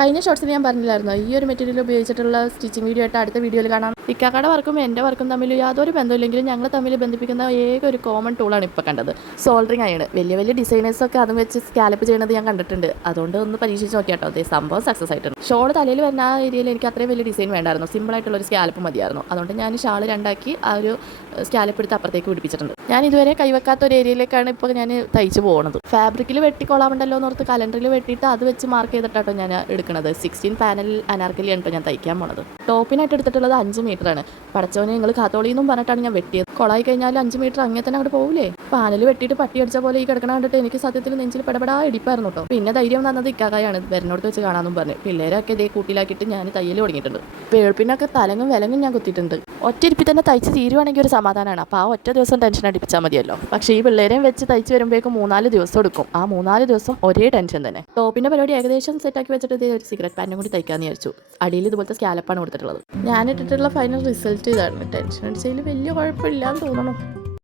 കഴിഞ്ഞ ഷോർട്സിൽ ഞാൻ പറഞ്ഞില്ലായിരുന്നു ഈ ഒരു മെറ്റീരിയൽ ഉപയോഗിച്ചിട്ടുള്ള സ്റ്റിച്ചിങ് വീഡിയോ ആയിട്ട് അടുത്ത വീഡിയോയിൽ കാണാം. ഇക്കാക്കയുടെ വർക്കും എൻ്റെ വർക്കും തമ്മിൽ യാതൊരു ബന്ധമില്ലെങ്കിലും ഞങ്ങൾ തമ്മിൽ ബന്ധിപ്പിക്കുന്ന ഏക ഒരു കോമൺ ടൂളാണ് ഇപ്പോൾ കണ്ടത്. സോൾഡറിങ് ആണ്. വലിയ വലിയ ഡിസൈനേഴ്സൊക്കെ അതും വെച്ച് സ്കാലപ്പ് ചെയ്യുന്നത് ഞാൻ കണ്ടിട്ടുണ്ട്. അതുകൊണ്ട് ഒന്ന് പരീക്ഷിച്ച് നോക്കിയാട്ടോ. അതേ സംഭവം സക്സസ് ആയിട്ടുണ്ട്. ഷോൾ തലയിൽ വരുന്ന ആ ഏരിയയിൽ എനിക്ക് അത്രയും വലിയ ഡിസൈൻ വേണ്ടായിരുന്നു. സിമ്പിളായിട്ടുള്ള ഒരു സ്കാലപ്പ് മതിയായിരുന്നു. അതുകൊണ്ട് ഞാൻ ഷാൾ രണ്ടാക്കി ആ ഒരു സ്കാലപ്പ് എടുത്ത് അപ്പുറത്തേക്ക് പിടിപ്പിച്ചിട്ടുണ്ട്. ഞാൻ ഇതുവരെ കൈവെക്കാത്ത ഒരു ഏരിയയിലേക്കാണ് ഇപ്പോൾ ഞാൻ തയ്ച്ച് പോകുന്നത്. ഫാബ്രിക്കിൽ വെട്ടിക്കൊള്ളാമുണ്ടല്ലോ എന്നോർത്ത് കലണ്ടറിൽ വെട്ടിയിട്ട് അത് വെച്ച് മാർക്ക് ചെയ്തിട്ടാട്ടോ ഞാൻ എടുക്കുന്നത്. 16 പാനൽ അനാർക്കലിയാണ് കേട്ടോ ഞാൻ തയ്ക്കാൻ പോണത്. ടോപ്പിനായിട്ട് എടുത്തിട്ടുള്ളത് 5 മീറ്ററാണ്. പടച്ചവനെ നിങ്ങൾ കാത്തോളിയെന്നും പറഞ്ഞിട്ടാണ് ഞാൻ വെട്ടിയത്. കൊളായി കഴിഞ്ഞാൽ 5 മീറ്റർ അങ്ങനെ തന്നെ അങ്ങോട്ട് പോകില്ലേ. പാനൽ വെട്ടിയിട്ട് പട്ടി അടിച്ച പോലെ ഈ കിടക്കണ കണ്ടിട്ട് എനിക്ക് സത്യത്തിൽ നെഞ്ചിൽ പെടപെടാ ഇടിപ്പായിരുന്നു കേട്ടോ. പിന്നെ ധൈര്യം തന്നത് ഇക്കാക്കായാണ്. വരുന്നോടത്ത് വെച്ച് കാണാമെന്നും പറഞ്ഞു. പിള്ളേരൊക്കെ ഇതേ കൂട്ടിലാക്കിയിട്ട് ഞാൻ തയ്യൽ തുടങ്ങിയിട്ടുണ്ട്. പേഴ്പ്പിനൊക്കെ തലങ്ങും വിലങ്ങും ഞാൻ കുത്തിയിട്ടുണ്ട്. ഒറ്റ ഇരിപ്പിൽ തന്നെ തയ്ച്ച് തീരുവാണെങ്കിൽ ഒരു സമാധാനമാണ്. അപ്പോൾ ആ ഒറ്റ ദിവസം ടെൻഷൻ അടിപ്പിച്ചാൽ മതിയല്ലോ. പക്ഷേ ഈ പിള്ളേരെയും വെച്ച് തയ്ച്ച് വരുമ്പോഴേക്കും 3-4 ദിവസം എടുക്കും. ആ 3-4 ദിവസം ഒരേ ടെൻഷൻ തന്നെ. ടോപ്പിൻ്റെ പരിപാടി ഏകദേശം സെറ്റാക്കി വെച്ചിട്ട് ഇതേ ഒരു സീക്രട്ട് പാൻറ്റും കൂടി തയ്ക്കാമെന്ന് വിചാരിച്ചു. അടിയിൽ ഇതുപോലത്തെ സ്കാലപ്പാണ് കൊടുത്തിട്ടുള്ളത്. ഞാൻ ഇട്ടിട്ടുള്ള ഫൈനൽ റിസൾട്ട് ഇതാണ്. ടെൻഷൻ അടിച്ചതിൽ വലിയ കുഴപ്പമില്ലാന്ന് തോന്നണം.